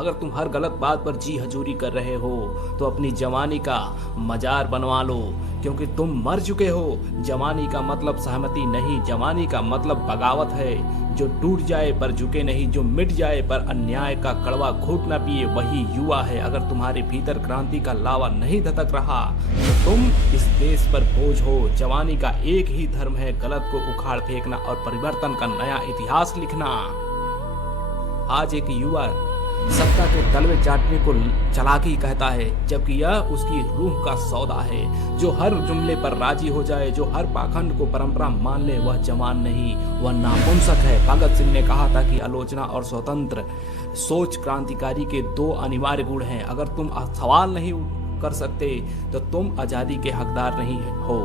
अगर तुम हर गलत बात पर जी हजूरी कर रहे हो तो अपनी जवानी का मजार बनवा लो, क्योंकि तुम मर चुके हो। जवानी का मतलब सहमति नहीं, जवानी का मतलब बगावत है। जो टूट जाए पर झुके नहीं, जो मिट जाए पर अन्याय का कड़वा घूंट न पिए, वही युवा है। अगर तुम्हारे भीतर क्रांति का लावा नहीं धधक रहा तो तुम इस देश पर बोझ हो। जवानी का एक ही धर्म है, गलत को उखाड़ फेंकना और परिवर्तन का नया इतिहास लिखना। आज एक युवा सत्ता के तलवे चाटने को चालाकी कहता है, जबकि यह उसकी रूह का सौदा है। जो हर जुमले पर राजी हो जाए, जो हर पाखंड को परंपरा मान ले, वह जवान नहीं, वह नामुमकिन है। भगत सिंह ने कहा था कि आलोचना और स्वतंत्र सोच क्रांतिकारी के दो अनिवार्य गुण हैं। अगर तुम सवाल नहीं कर सकते तो तुम आजादी के हकदार नहीं हो।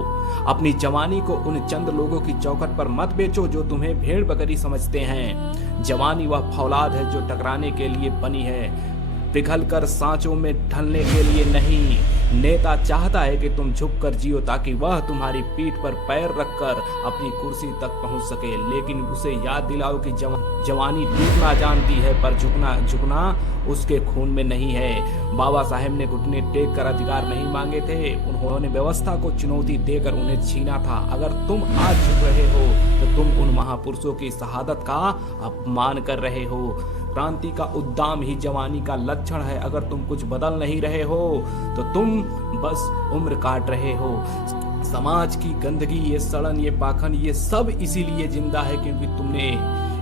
अपनी जवानी को उन चंद लोगों की चौखट पर मत बेचो जो तुम्हें भेड़ बकरी समझते हैं। जवानी वह फौलाद है जो टकराने के लिए बनी है, पिघल कर सांचों में ढलने के लिए नहीं। नेता चाहता है कि तुम झुक कर जियो ताकि वह तुम्हारी पीठ पर पैर रखकर अपनी कुर्सी तक पहुंच सके, लेकिन उसे याद दिलाओ कि जवानी टूटना जानती है पर झुकना उसके खून में नहीं है। बाबा साहेब ने घुटने टेक कर अधिकार नहीं मांगे थे, उन्होंने व्यवस्था को चुनौती देकर उन्हें छीना था। अगर तुम आज झुक रहे हो तो तुम उन महापुरुषों की शहादत का अपमान कर रहे हो। क्रांति का उद्दाम ही जवानी का लक्षण है। अगर तुम कुछ बदल नहीं रहे हो तो तुम बस उम्र काट रहे हो। समाज की गंदगी, ये सड़न, ये पाखंड, ये सब इसीलिए जिंदा है क्योंकि तुमने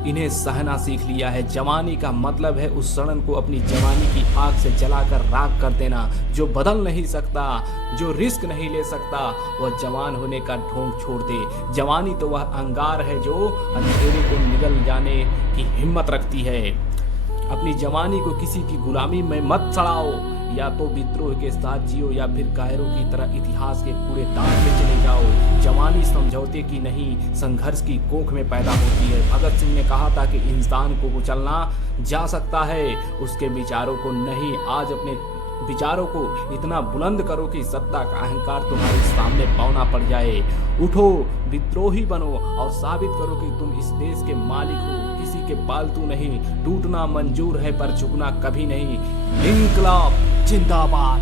इन्हें सहना सीख लिया है। जवानी का मतलब है उस सड़न को अपनी जवानी की आग से जलाकर राख कर देना। जो बदल नहीं सकता, जो रिस्क नहीं ले सकता, वह जवान होने का ढोंग छोड़ दे। जवानी तो वह अंगार है जो अंधेरे को निगल जाने की हिम्मत रखती है। अपनी जवानी को किसी की गुलामी में मत सड़ाओ। या तो विद्रोह के साथ जियो या फिर कायरों की तरह इतिहास के कूड़ेदान में चले जाओ। जवानी समझौते की नहीं, संघर्ष की कोख में पैदा होती है। भगत सिंह ने कहा था कि इंसान को कुचलना जा सकता है, उसके विचारों को नहीं। आज अपने विचारों को इतना बुलंद करो कि सत्ता का अहंकार तुम्हारे सामने पौना पड़ जाए। उठो, विद्रोही बनो और साबित करो कि तुम इस देश के मालिक हो, किसी के पालतू नहीं। टूटना मंजूर है पर झुकना कभी नहीं। इंकलाब जिंदाबाद।